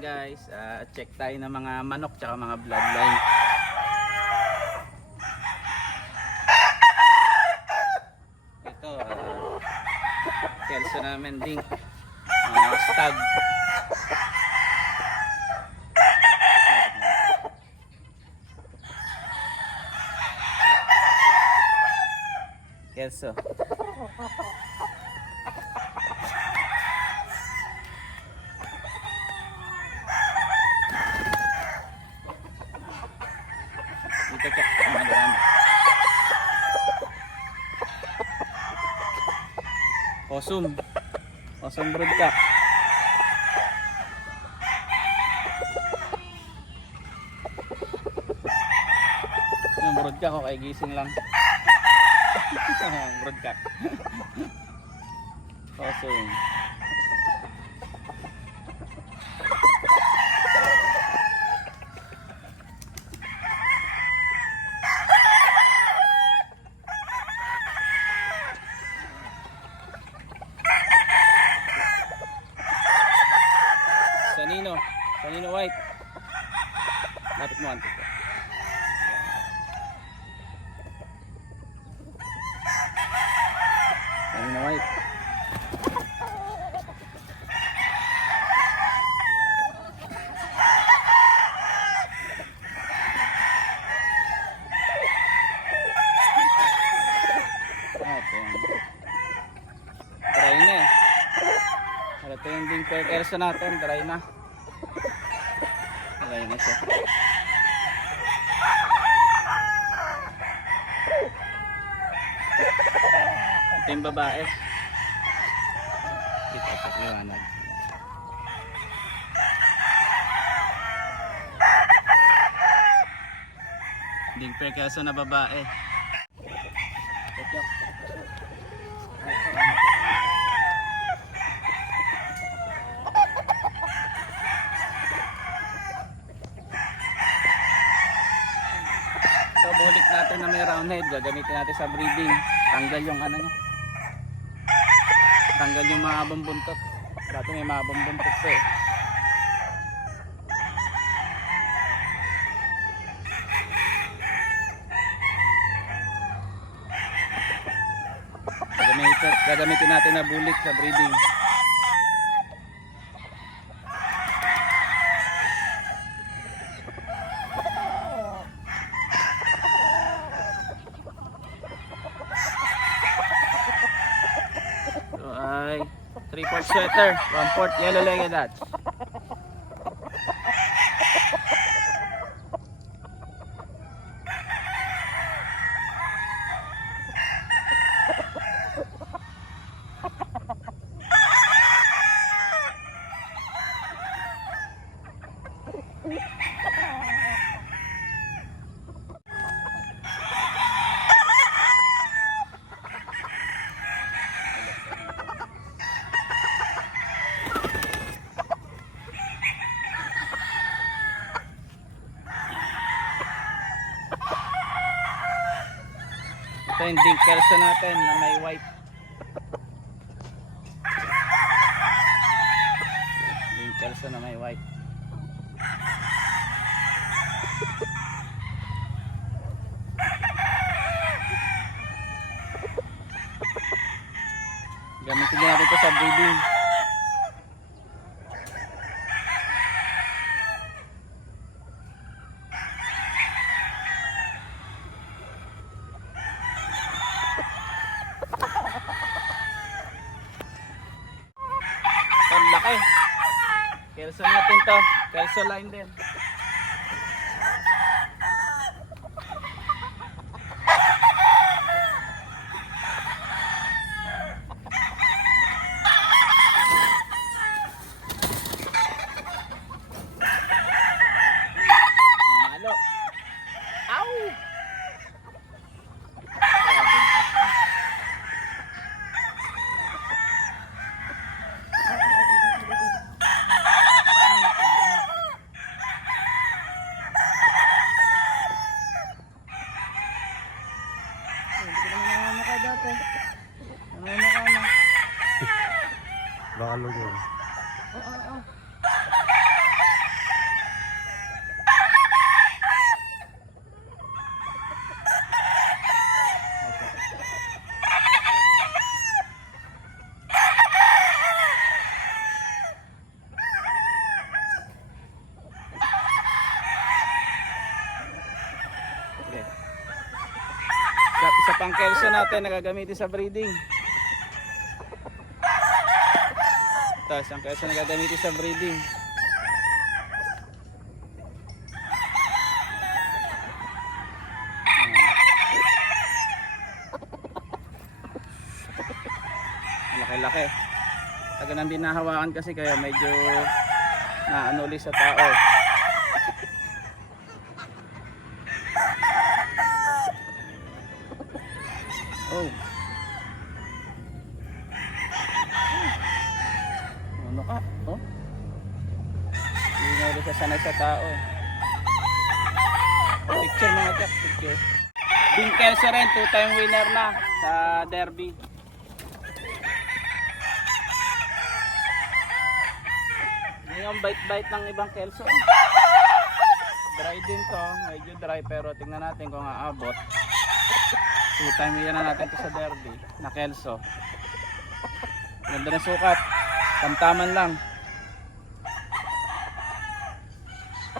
guys, check tayo ng mga manok tsaka mga bloodline. Ito, kelso namin ding stag. Kelso. Dito ka, madaan. Possum broodcock. Yung broodcock, okay, gising lang. Broodcock. Possum. Sanino white. Lapit mo antik. Sanino white. Dry na eh. Ito yung ding perkersa natin, dry na. Dry na siya. Ito yung babae. Dito sa liwanag. Ding perkersa na babae. So bulik natin na may round head, gagamitin natin sa breeding. Tanggal yung ano niya. Tanggal yung mahabang buntot. Dati may mahabang buntot pa eh. Gagamitin natin na bulik sa breeding. So ay 3/4 sweater, 1/4 yellow-legged Dutch. Ito yung ding kelso natin na may white. Ding kelso na may white. Gamitin natin ito sa breeding. Ang laki. Kelso natin to. Kelso line din. Mamalo. Ow! ang kelso natin na gagamitin sa breeding. Ito, isang kelso na gagamitin sa breeding. Laki-laki. Taga nang din nahawakan kasi kaya medyo naano ulit sa tao. Oh. Ano ka? Oh. Hindi na ulit sasanay sa tao. Picture mga Jack, picture. Bing Kelso rin, 2-time winner na sa derby. Yung bite-bite ng ibang kelso. Dry din to, medyo dry pero tingnan natin kung aabot. 2-time yan na natin to sa derby na kelso. Ganda na sukat, tamtaman lang.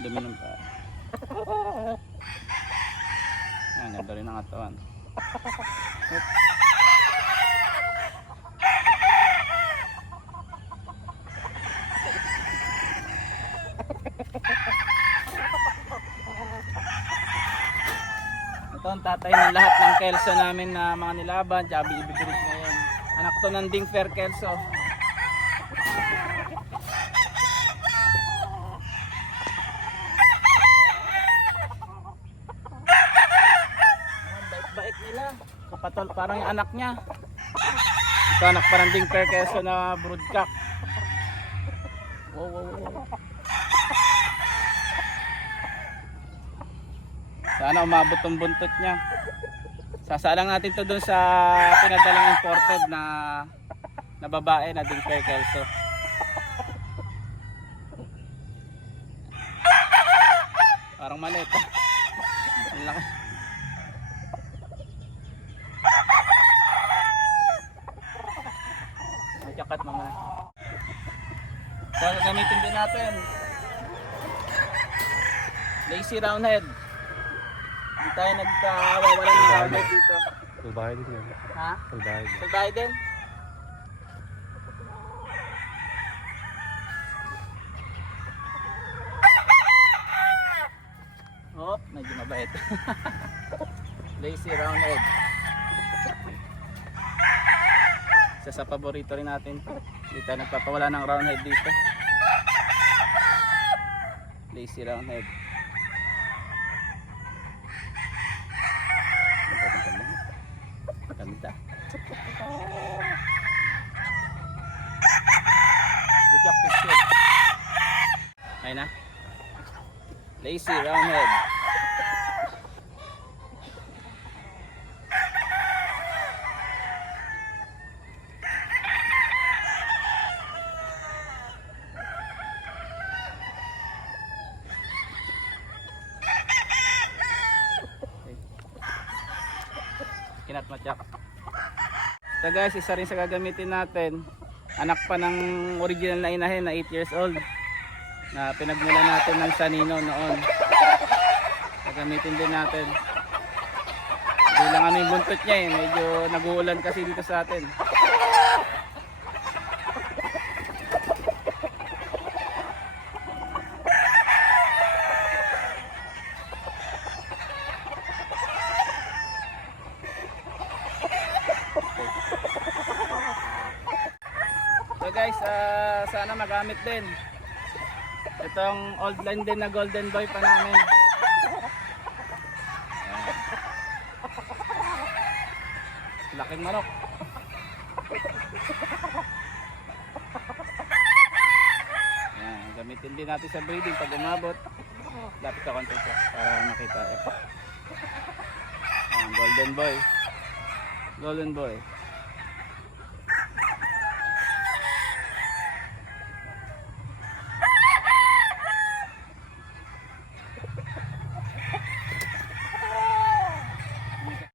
Dumi ng pa. Yan, ganda rin ang katawan. Ito ang tatay ng lahat ng kelso namin na mga nilaban, tsaka ibibigrit ngayon. Anak to ng Ding Fair Kelso. Bait-bait nila. Kapatol, parang yung anak niya. Ito anak pa ng Ding Fair Kelso na broodcock. Wow, wow, wow. Sana umabot ang buntot niya. Sasalang natin to dun sa pinadalang imported na babae na Ding Fair Kelso. Parang maliit. Ang laki. Ang kakat mga. So gamitin din natin lazy roundhead. Hindi tayo nagkawawala ng roundhead dito. Salbahe din yan. Ha? Salbahe din. Salbahe din? Oh, medyo mabait. Lazy roundhead. Isa sa paborito rin natin. Hindi tayo nagpapawala ng roundhead dito. Lazy roundhead. Ganda. Good picture. Ayun na. Lazy roundhead. Kinat matyak. So guys, isa rin sa gagamitin natin. Anak pa ng original na inahin na 8 years old. Na pinagmula natin ng Sanino noon. Gagamitin din natin. Hindi lang ano yung buntot niya eh. Medyo nag-uulan kasi dito sa atin. So guys, sana magamit din. Itong old line din na golden boy pa namin. Ayan. Laking manok. Ayan, gamitin din natin sa breeding pag umabot. Lapit ka konti ko para makita. Ayan, golden boy. Golden boy.